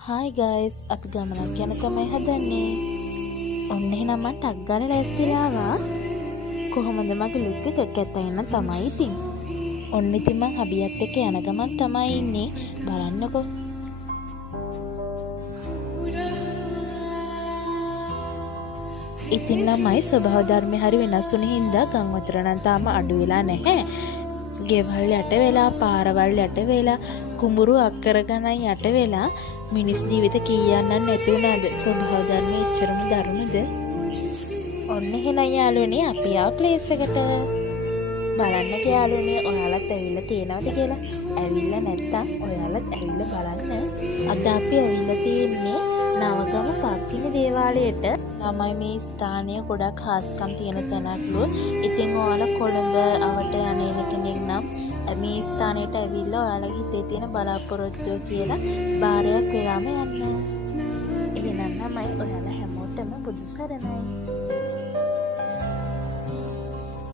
Hi guys අපි ගමනක් යන තමයි හදන්නේ. ඔන්න එහෙනම් මම ටක් ගාලා ලෑස්තිලා ආවා. කොහොමද මගේ ලුක් එක කැතයින තමයි ඉතින්. ඔන්න ඉතින් මං හබියත් එක්ක යන ගමන් තමයි ඉන්නේ. බලන්නකෝ. ඉතින් ළමයි ස්වභාව ධර්මය හරි වෙනස් වුණ හින්දා ගම් වතුර නම් තාම අඩු වෙලා නැහැ. ගෙවල් යට වෙලා පාරවල් යට වෙලා කුඹුරු අක්කර ගණන් යට වෙලා මිනිස් ජීවිත කීයන්නන් නැති වුණාද ස්වභාව ධර්මයේ එච්චරම දරුණුද? ඔන්න එහෙනම් යාළුවනේ අපි ආ ප්ලේස් එකට. බලන්න යාළුවනේ ඔයාලත් ඇවිල්ලා තියෙනවද කියලා. ඇවිල්ලා නැත්තම් ඔයාලත් ඇවිල්ලා බලන්න. අද අපි ඇවිල්ලා තියෙන්නේ නවගම පක්කින දේවාලයට. ළමයි මේ ස්ථානය ගොඩක් හාස්කම් තියෙන තැනක්ලු. ඉතින් ඔයාලා කොළඹ අවට යන කෙනෙක් නම් මේ ස්ථානයට ඇවිල්ලා ඔයාලගේ හිතේ තියෙන බලාපොරොත්තුව කියලා බාරයක් වෙලාම යන්න. එහෙනම් ළමයි ඔයාලා හැමෝටම බුදු සරණයි.